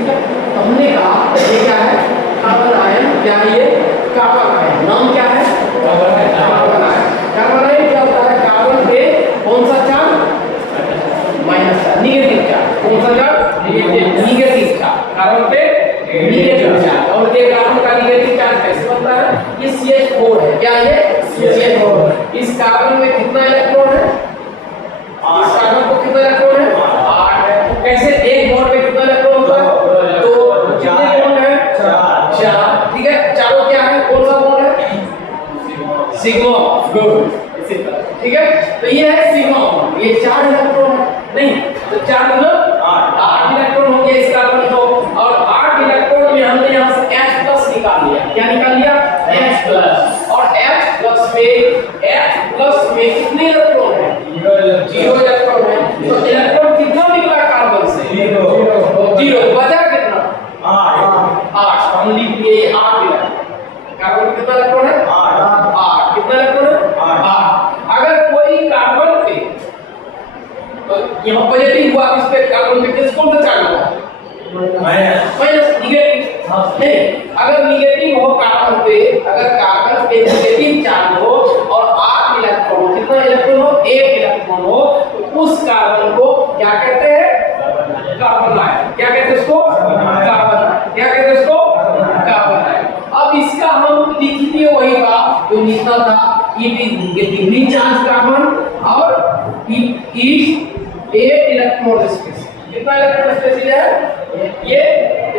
ठीक है, तो हमने कहा ये क्या है, कार्बन आयन, क्या है ये कार्बन आयन, नाम क्या है कार्बन आयन। कार्बन आयन क्या होता है, कार्बन पे कौन सा charge, minus charge, negative charge, कौन सा चार्ज, निगेटिव चार्ज, कार्बन पे निगेटिव चार्ज। और ये कार्बन का निगेटिव चार्ज कैसे बनता है, ये CH4 है, क्या है CH4। इस कार्बन में कितना इलेक्ट्रॉन है, इस कार्बन को कितना इलेक्ट्रॉन है 8 है। कैसे एक बॉन्ड में कितना इलेक्ट्रॉन होता है, तो कितने बॉन्ड है 4, ठीक है। चारों क्या है, कौन सा बॉन्ड है सिग्मा, गुड, इसी तरह, ठीक है। तो ये है सिग्मा बॉन्ड, ये 4 इलेक्ट्रॉन है, नहीं तो 4 गुना 8 इलेक्ट्रॉन हो गया इस कार्बन को। और 8 इलेक्ट्रॉन में हमने यहां से H+ निकाल लिया, क्या निकाल लिया H+। और H+ में कितने इलेक्ट्रॉन है, 0 इलेक्ट्रॉन है। तो इलेक्ट्रॉन कितना निकला कार्बन से 0, बचा कितना 8, हम लिख दिए 8 इलेक्ट्रॉन। कार्बन कितना इलेक्ट्रॉन है 8, कितना इलेक्ट्रॉन है 8। अगर कोई कार्बन पे, तो यहाँ पॉजिटिव हुआ, इस पे कार्बन पे किस कौन सा चार्ज हुआ माइनस, निगेटिव नहीं। अगर निगेटिव हो कार्बन पे, अगर कार्बन पे निगेटिव चार्ज हो और 8 इलेक्ट्रॉन, कितना इलेक्ट्रॉन हो 1 इलेक्ट्रॉन हो, तो उस कार्बन को क्या कहते हैं कार्बन आयन। क्या कहते हैं उसको कार्बन, क्या कहते हैं उसको कार्बन आयन। अब इसका हम लिख दिए वही बात जो लिखना था, it is negatively charge carbon और इट इज 8 इलेक्ट्रॉन स्पेसिस। कितना इलेक्ट्रॉन स्पेसिस है, ये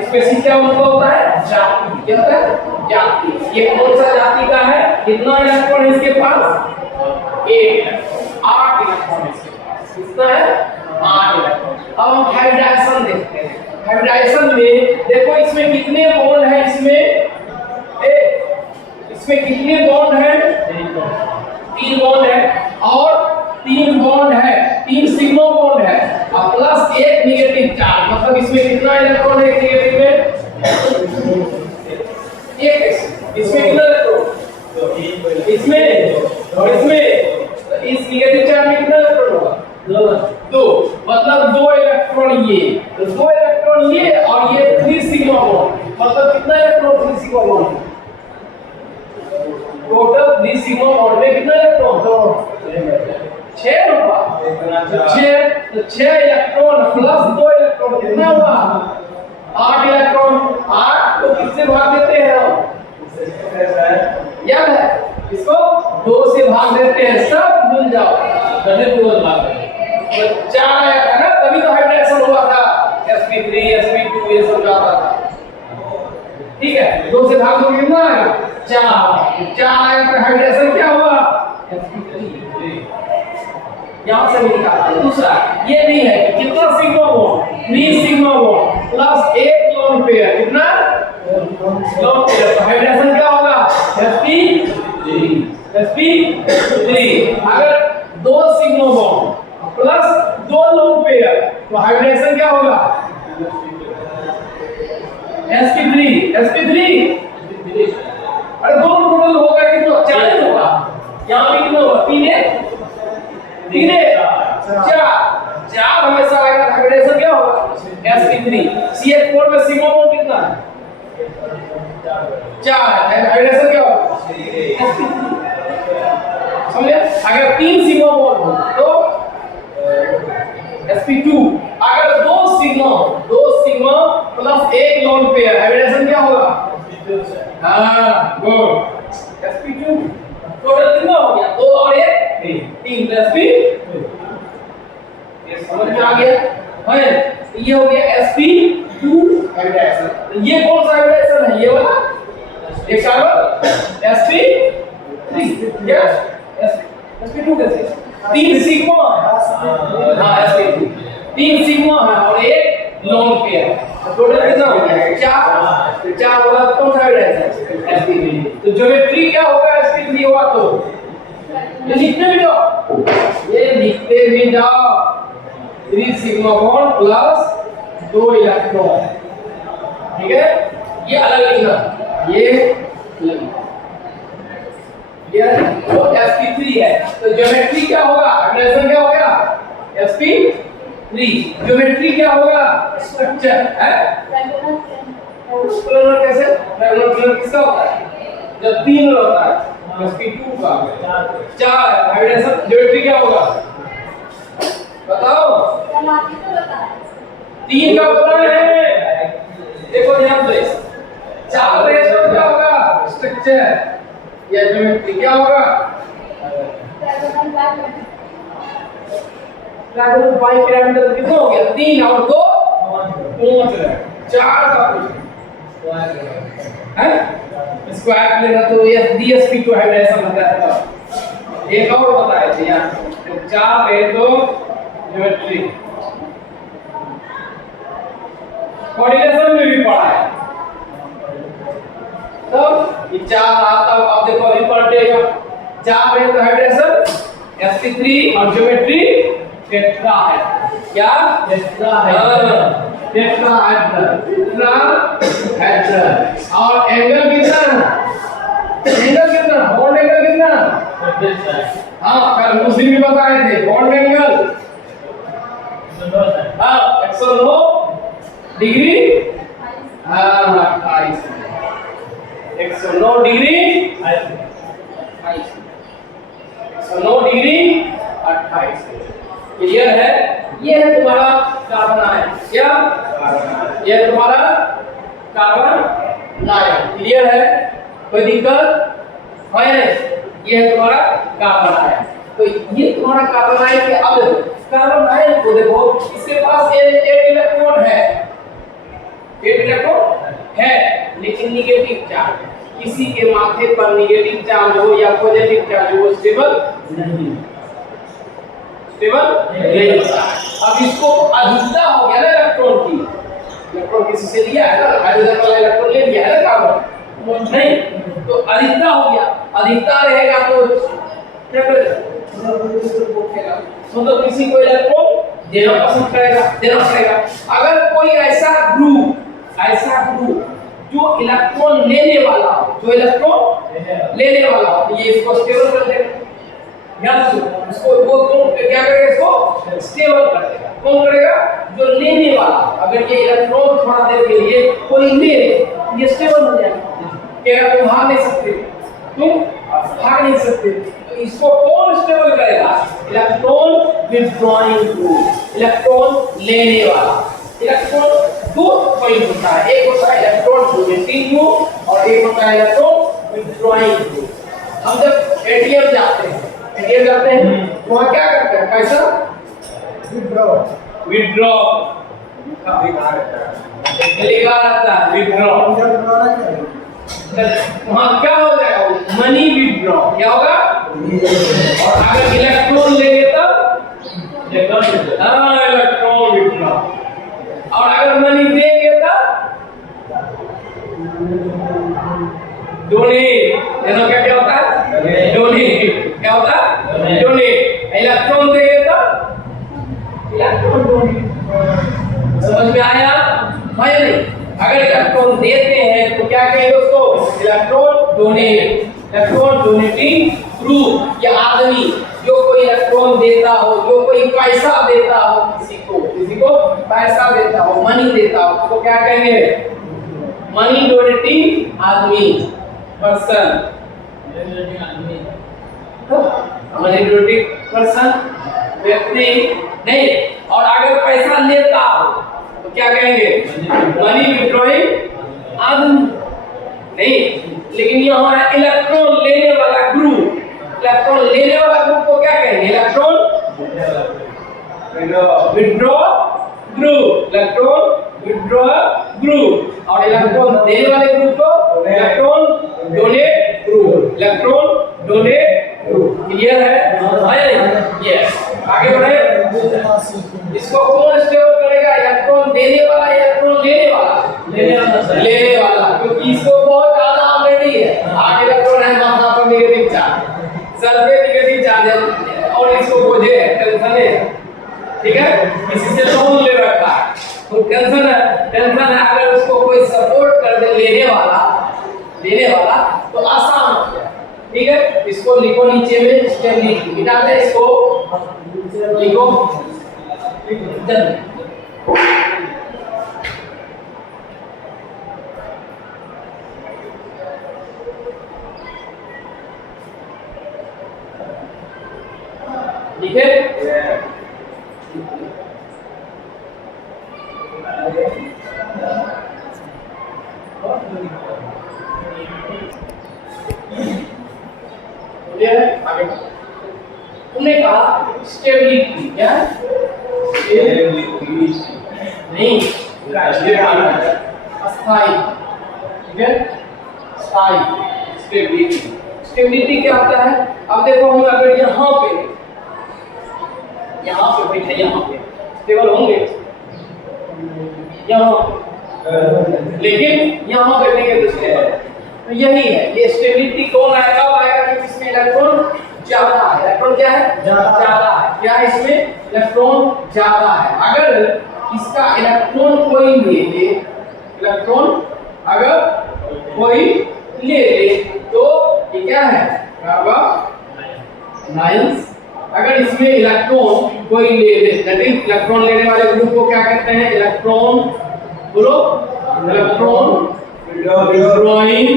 स्पेसिस क्या उनका होता है जाति, क्या होता है जाति। ये कौन सा जाति का है, कितना इलेक्ट्रॉन है इसके पास 8 इलेक्ट्रॉन इसके पास, कितना है 8 इलेक्ट्रॉन। अब हम हाइब्रिडाइजेशन देखते हैं। हाइब्रिडाइजेशन में देखो इसमें कितने बॉन्ड है, इसमें कितने बॉन्ड है 3 बॉन्ड है, और 3 बॉन्ड है, 3 सिग्मा बॉन्ड है और प्लस 1 निगेटिव चार्ज। मतलब इसमें कितना इलेक्ट्रॉन है निगेटिव में 1, इसमें कितना इलेक्ट्रॉन, इसमें और इसमें, इस निगेटिव चार्ज में कितना इलेक्ट्रॉन होगा 2, मतलब 2 इलेक्ट्रॉन ये, तो 2 इलेक्ट्रॉन ये और ये 3 सिग्मा बॉन्ड, मतलब कितना electron 3 sigma bond, total 3 sigma bond में कितना इलेक्ट्रॉन 6 होगा, 6 इलेक्ट्रॉन प्लस 2 इलेक्ट्रॉन कितना हुआ 8 इलेक्ट्रॉन। 8 को किससे भाग देते हैं हम, याद है इसको 2 से भाग देते हैं, सब भूल जाओ, भाग तो 4 आया था ना, तभी तो हाइब्रिडेशन हुआ था sp3 sp2 ये सब जाता था, ठीक है। 2 से भाग दो कितना आया 4 आया, तो हाइब्रिडेशन क्या हुआ sp3, यहां से निकालते हैं। दूसरा ये भी है कि कितना sigma bond 3 sigma bond plus 1 lone pair, कितना लोन पेयर, तो हाइब्रिडेशन क्या होगा sp3। अगर 2 sigma bond plus 2 lone pair, तो हाइब्रिडेशन क्या होगा sp3। अरे दोनों टोटल होगा कितना 40 होगा, यहां भी कितना होगा 3 4 हमेशा आएगा, हाइब्रिडेशन क्या होगा sp3। CH4 में सिग्मा बॉन्ड कितना है 4 है, हाइब्रिडेशन क्या होगा sp3, समझे। अगर 3 सिग्मा बॉन्ड हो तो sp2। अगर 2 sigma plus 1 lone pair, hybridization क्या होगा गुड sp2। टोटल कितना हो गया 2 और 1 3 sp, ये समझ में आ गया है। ये हो गया sp2 हाइब्रिडेशन। ये कौन सा हाइब्रिडेशन है, ये वाला एक कार्बन sp3, यस sp2 कैसे 3 सिग्मा हां sp2 3 सिग्मा है और 1 लोन पेयर, टोटल कितना हो गया 4 होगा, कौन सा हाइब्रिडेशन sp3। तो ज्योमेट्री क्या होगा sp3 हुआ, तो ये लिखते भी जाओ 3 सिग्मा बॉन्ड प्लस 2 इलेक्ट्रॉन, ठीक है। ये अलग लिखना, ये तो sp3 है, तो ज्योमेट्री क्या होगा, हाइब्रिडेशन क्या हो गया sp3 ज्योमेट्री क्या होगा? स्ट्रक्चर है। रेगुलर कैसे? रेगुलर किसका होता है? जब 3 होता है sp2 का 4 हाइब्रिडेशन। ज्योमेट्री क्या होगा बताओ? 3 का पता है, देखो ध्यान से। 4 है तो क्या होगा? स्ट्रक्चर या ज्योमेट्री क्या होगा? ट्रायंगल बाई पिरामिडल कितना हो गया? 3 और 2 5 है। 4 का है स्क्वायर लेना तो ये dsp2 है ऐसा बताया था। एक और बताया था यार, तो 4 है तो ज्योमेट्री कोऑर्डिनेशन में भी पढ़ा है। तब ये 4 आता है, अब देखो अभी पलटेगा। 4 है तो हाइब्रिडेशन sp3 और ज्योमेट्री टेट्रा है। क्या? टेट्रा है। टेट्राहेड्रल और एंगल कितना? एंगल कितना? बॉन्ड एंगल कितना? हाँ कल मुझे भी बताए थे bond angle 109 degree 109 degree 28। Clear है? ये है तुम्हारा कार्बन आयन। क्या? ये है तुम्हारा कार्बन आयन। क्लियर है? कोई दिक्कत है? ये है तुम्हारा कार्बन आयन। तो ये तुम्हारा कार्बन आयन के अब कार्बन आयन को देखो, इसके पास एक इलेक्ट्रॉन है, एक इलेक्ट्रॉन है लेकिन निगेटिव चार्ज। किसी के माथे पर निगेटिव चार्ज हो या पॉजिटिव चार्ज हो स्टेबल नहीं, स्टेबल नहीं होता। अब इसको अधिकता हो गया ना इलेक्ट्रॉन की, इलेक्ट्रॉन किसी से लिया है ना, हाइड्रोजन वाला इलेक्ट्रॉन ले लिया है ना कार्बन नहीं, तो अधिकता हो गया। अधिकता रहेगा तो क्या करेगा? मतलब किसी को इलेक्ट्रॉन देना पसंद करेगा, देना पड़ेगा। अगर कोई ऐसा ग्रुप जो इलेक्ट्रॉन लेने वाला हो, जो इलेक्ट्रॉन लेने वाला हो, तो ये इसको स्टेबल कर देगा। ध्यान से इसको वो कौन क्या करेगा? इसको स्टेबल कर देगा। कौन करेगा? जो लेने वाला। अगर ये इलेक्ट्रॉन थोड़ा देर के लिए कोई ले, ये स्टेबल हो जाएगा। क्या तुम भाग नहीं सकते? तुम भाग नहीं सकते। तो इसको कौन स्टेबल करेगा? इलेक्ट्रॉन विथड्रॉइंग ग्रुप, इलेक्ट्रॉन लेने वाला। इलेक्ट्रॉन दो पॉइंट होता है, एक होता है इलेक्ट्रॉन डोनेटिंग ग्रुप और एक होता है इलेक्ट्रॉन विथड्रॉइंग ग्रुप। हम जब एटीएम जाते हैं तो वहां क्या करते हैं? पैसा विथड्रॉ लिखा रहता है विथड्रॉ। वहां क्या हो जाएगा? Money withdraw. क्या होगा? और अगर इलेक्ट्रॉन लेंगे तब इलेक्ट्रॉन विथड्रॉ। और अगर मनी देंगे तब डोनेट। क्या होता है? डोनेट। क्या होता है? डोनेट। इलेक्ट्रॉन देंगे तब इलेक्ट्रॉन डोनेट। समझ में आया? है नहीं? अगर इलेक्ट्रॉन देते हैं तो क्या कहेंगे उसको? Electron donate, electron donating group. या आदमी जो कोई इलेक्ट्रॉन देता हो, जो कोई पैसा देता हो, किसी को पैसा देता हो, मनी देता हो, उसको क्या कहेंगे? मनी डोनेटिंग आदमी, पर्सन। मनी डोनेटिंग पर्सन, व्यक्ति नहीं। और अगर पैसा लेता हो तो क्या कहेंगे? मनी विथड्रॉइंग आदमी नहीं। लेकिन यहाँ है इलेक्ट्रॉन लेने वाला ग्रुप। इलेक्ट्रॉन लेने वाला ग्रुप को क्या कहेंगे? Electron withdraw group, electron withdraw group. और इलेक्ट्रॉन देने वाले ग्रुप को electron donate group, electron donate group. Clear है? यस। आगे बढ़े। इसको कौन स्टेबल करेगा? इलेक्ट्रॉन देने वाला, इलेक्ट्रॉन लेने वाला, लेने वाला। क्योंकि इसको बहुत ज्यादा ऑलरेडी है। आगे इलेक्ट्रॉन है मात्रा पर नेगेटिव चार्ज, सर पे नेगेटिव चार्ज है और इसको बोझे है, टेंशन है। ठीक है? किसी से लोन ले रखा है तो टेंशन है। अगर उसको कोई सपोर्ट कर दे लेने वाला तो आसान हो जाए। ठीक है? इसको लिखो नीचे में, स्टेप लिख डाल दे। इसको लिखो जल्दी ठीक है। आगे तुमने कहा स्टेबिलिटी, क्या नहीं अस्थाई, ठीक है, स्थाई स्टेबिलिटी। स्टेबिलिटी क्या होता है? अब देखो हम अगर यहाँ पे बैठे, यहाँ पे स्टेबल होंगे यहाँ, लेकिन यहाँ बैठेंगे तो स्टेबल। तो यही है, ये स्टेबिलिटी कौन आएगा, कब आएगा कि जिसमें इलेक्ट्रॉन ज्यादा है। इलेक्ट्रॉन क्या है? ज्यादा है। क्या है इसमें? इलेक्ट्रॉन ज्यादा है। अगर इसका इलेक्ट्रॉन कोई ले ले, इलेक्ट्रॉन अगर कोई ले ले तो ये क्या है? कार्बोनाइल्स। अगर इसमें इलेक्ट्रॉन कोई ले ले, दैट इज इलेक्ट्रॉन लेने वाले ग्रुप को क्या कहते हैं? Electron group. Electron withdrawing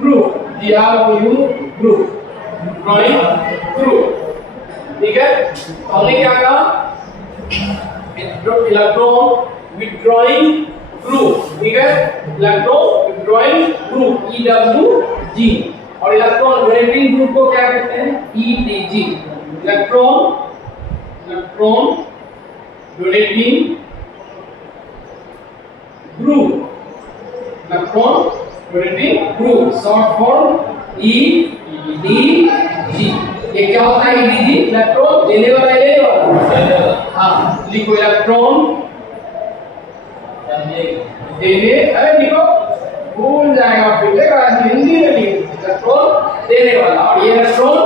group, GRU group, withdrawing group, ठीक है। हमने क्या कहा? इलेक्ट्रॉन विड्रॉइंग ग्रुप, ठीक है, इलेक्ट्रॉन विड्रॉइंग ग्रुप EWG। और इलेक्ट्रॉन डोनेटिंग ग्रुप को क्या कहते हैं? EDG। Electron donating group, electron donating group, short form EDG। ये क्या होता है? EDG इलेक्ट्रॉन देने वाला, लेने वाला। हाँ, लिखो इलेक्ट्रॉन देने, अरे लिखो, भूल जाएगा फिर, देखा हिंदी में लिखो, इलेक्ट्रॉन देने वाला और ये इलेक्ट्रॉन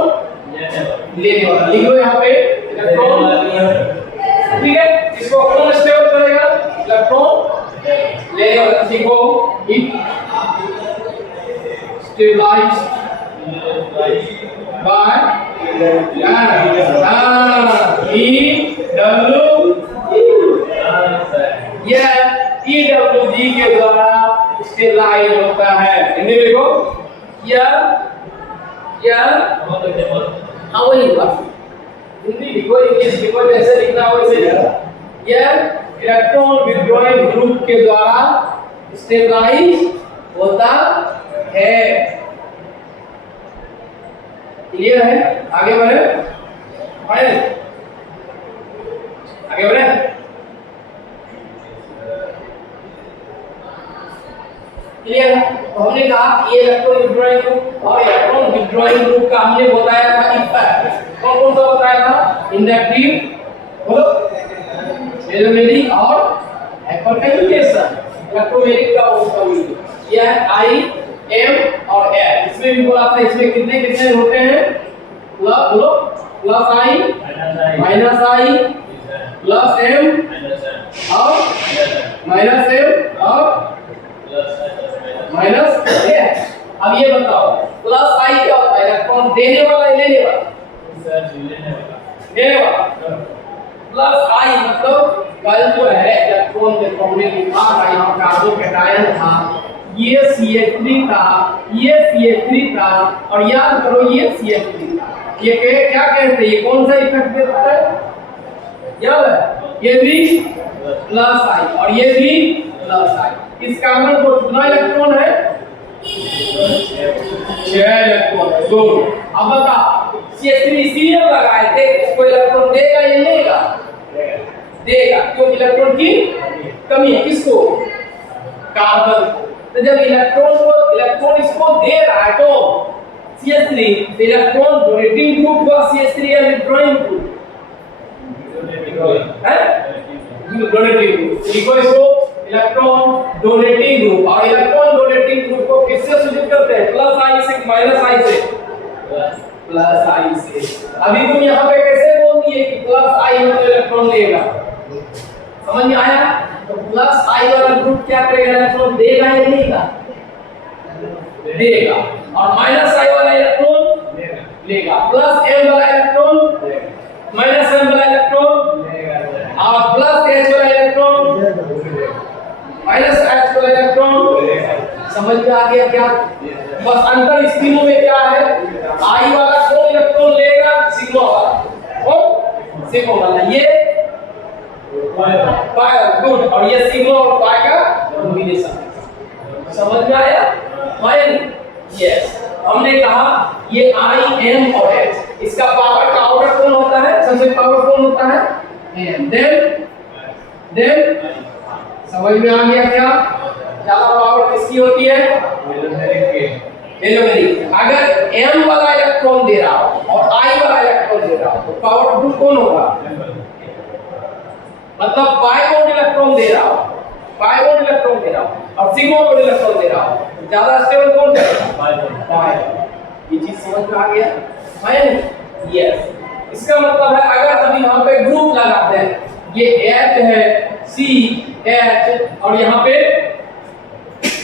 लेने वाला। लिखो यहाँ पे इलेक्ट्रॉन, ठीक है। इसको कौन स्टेबल करेगा? इलेक्ट्रॉन लेने वाला। लिखो इट स्टेबलाइज्ड बाय EWG के द्वारा स्टेबलाइज होता है। हिंदी में लिखो हाँ वही बात, हिंदी लिखो, इंग्लिश लिखो, जैसे लिखना हो वैसे लिखो। यह इलेक्ट्रॉन विड्रॉइंग ग्रुप के द्वारा स्टेबलाइज होता है। क्लियर है? आगे बढ़े, आगे बढ़े। क्लियर है? तो हमने कहा ये इलेक्ट्रॉन विड्रॉइंग ग्रुप और इलेक्ट्रॉन विड्रॉइंग ग्रुप का हमने बताया था इफेक्ट। कौन कौन सा बताया था? इंडक्टिव, इलेक्ट्रोमैग्नेटिक और हाइपरकैल्कुलेशन। इलेक्ट्रोमैग्नेटिक का उसका मीनिंग ये है I, M और L। इसमें भी बोला था, इसमें कितने कितने होते हैं? Plus I, minus I, plus M और माइनस M और माइनस H। अब ये बताओ प्लस I क्या होता है? इलेक्ट्रॉन देने वाला है, लेने वाला? देने वाला। प्लस I मतलब कल जो है इलेक्ट्रॉन के हमने लिखा था, यहाँ कार्बोकैटायन था, ये CH3 था, ये CH3 था, और याद करो ये CH3 था। ये क्या कहते हैं? ये कौन सा इफेक्ट देता है? याद है? ये भी प्लस I और ये भी प्लस I। इस कार्बन को कितना इलेक्ट्रॉन है? 6 इलेक्ट्रॉन। गुड। अब बता, CH3 इसीलिए लगाए थे, इसको इलेक्ट्रॉन देगा या लेगा? देगा, क्यों? इलेक्ट्रॉन की कमी है। किसको? कार्बन को। तो जब इलेक्ट्रॉन इसको दे रहा है तो CH3 इलेक्ट्रॉन डोनेटिंग ग्रुप का CH3 या विड्रॉइंग ग्रुप है? Donating group. लिखो इसको इलेक्ट्रॉन डोनेटिंग ग्रुप। और इलेक्ट्रॉन डोनेटिंग ग्रुप को किससे सूचित करते हैं? प्लस I से, माइनस I से? प्लस I से। अभी तुम यहाँ पे कैसे बोल दिए कि प्लस I मतलब इलेक्ट्रॉन लेगा? समझ में आया? तो प्लस I वाला ग्रुप क्या करेगा? इलेक्ट्रॉन देगा या लेगा? देगा। और माइनस आई वाला इलेक्ट्रॉन लेगा, प्लस एम वाला इलेक्ट्रॉन माइनस एम वाला इलेक्ट्रॉन और प्लस एच वाला इलेक्ट्रॉन माइनस एच वाला इलेक्ट्रॉन। समझ में आ गया क्या? बस अंतर स्थितियों में क्या है, आई वाला कौन इलेक्ट्रॉन लेगा, सिग्मा वाला और सिग्मा वाला ये पाई, गुड, और ये सिग्मा और पाई का कॉम्बिनेशन। समझ में आया? Fine, yes. हमने कहा ये आई एम और एच, इसका पावर का ऑर्डर कौन होता है, सबसे पावर कौन होता है, एम। देन समझ में आ गया क्या? ज्यादा पावर किसकी होती है, एलोमेरिक। अगर एम वाला इलेक्ट्रॉन दे रहा हो और आई वाला इलेक्ट्रॉन दे रहा हो तो पावरफुल कौन होगा, मतलब पाई बॉन्ड इलेक्ट्रॉन दे रहा हो, पाई बॉन्ड इलेक्ट्रॉन दे रहा हो और सिग्मा बॉन्ड इलेक्ट्रॉन दे रहा हो, ज्यादा स्टेबल कौन करेगा, पाई। ये चीज समझ में आ गया? Fine, yes. इसका मतलब है अगर हम यहां पे ग्रुप लगाते हैं, ये H है, CH और यहाँ पे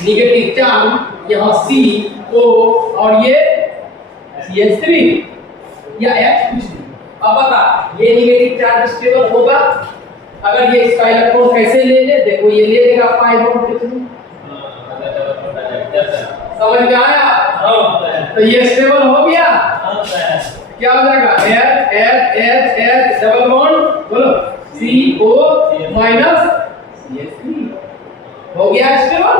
नेगेटिव चार्ज, यहाँ CO और ये CH3 या H कुछ नहीं। अब बता ये नेगेटिव चार्ज स्टेबल होगा अगर ये इसका इलेक्ट्रॉन कैसे ले ले, देखो ये ले लेगा पाई बॉन्ड कितनी, समझ में आया? तो ये स्टेबल हो गया, क्या हो जाएगा, H डबल बॉन्ड, बोलो CO माइनस CH3 हो गया स्टेबल।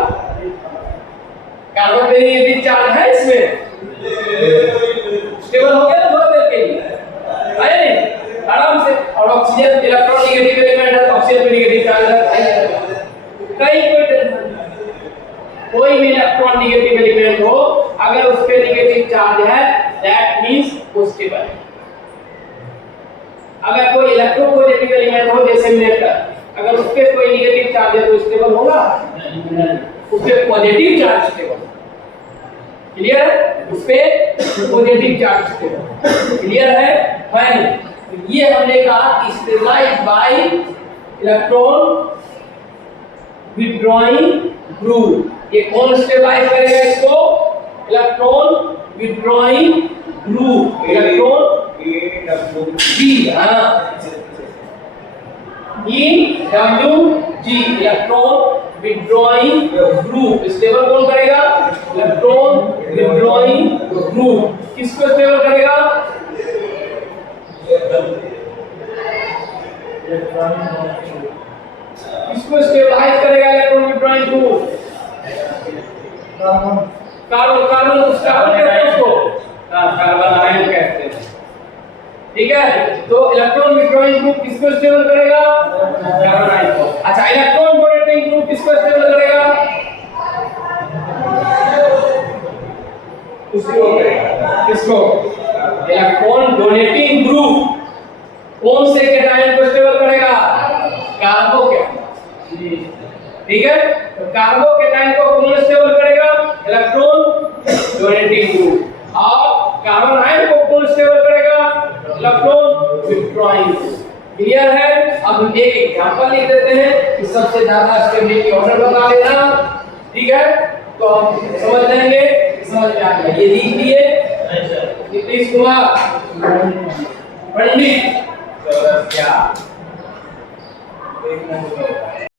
कार्बन पे नेगेटिव चार्ज है इसमें, स्टेबल हो गया थोड़ा देर के लिए, है आराम से। और ऑक्सीजन इलेक्ट्रॉन नेगेटिव एलिमेंट है तो ऑक्सीजन पे नेगेटिव चार्ज है, कहीं कोई टेंशन नहीं। कोई भी इलेक्ट्रॉन नेगेटिव एलिमेंट हो अगर उस पे नेगेटिव चार्ज है दैट मींस वो स्टेबल है। अगर कोई इलेक्ट्रोपॉजिटिव एलिमेंट हो जैसे मेटल, अगर उस पे कोई नेगेटिव चार्ज है तो स्टेबल होगा नहीं, उस पे पॉजिटिव चार्ज स्टेबल। क्लियर है? उस पे पॉजिटिव चार्ज स्टेबल। क्लियर है? फाइन। तो ये हमने कहा stabilize by electron withdrawing group. ये कौन स्टेबलाइज करेगा इसको, इलेक्ट्रॉन विथड्रॉइंग ग्रुप, इलेक्ट्रॉन जी, हाँ EWG electron withdrawing group. Stable कौन करेगा, इलेक्ट्रॉन विथड्रॉइंग ग्रुप। किसको स्टेबल करेगा, किसको स्टेबलाइज करेगा electron withdrawing group, carbon. Carbon उसका कहते हैं उसको, कार्बन आयन कहते हैं, ठीक है। तो इलेक्ट्रॉन विथड्रॉइंग ग्रुप किसको स्टेबल करेगा, कार्बन आयन को। अच्छा, इलेक्ट्रॉन डोनेटिंग ग्रुप किसको स्टेबल करेगा, उसको करेगा, किसको, इलेक्ट्रॉन डोनेटिंग ग्रुप कौन से कैटायन को स्टेबल करेगा, कार्बो कैटायन, ठीक है। तो कार्बो कैटायन को कौन स्टेबल करेगा, इलेक्ट्रॉन डोनेटिंग ग्रुप। और कार्बन आयन को कौन स्टेबल करेगा, इलेक्ट्रॉन विथड्रॉइंग। क्लियर है? अब हम एक एग्जांपल लिख देते हैं कि सबसे ज्यादा स्टेबिलिटी ऑर्डर बता देना, ठीक है। तो हम समझ लेंगे, समझ में आ गया। ये लिख दिए, नीतीश कुमार पंडित क्या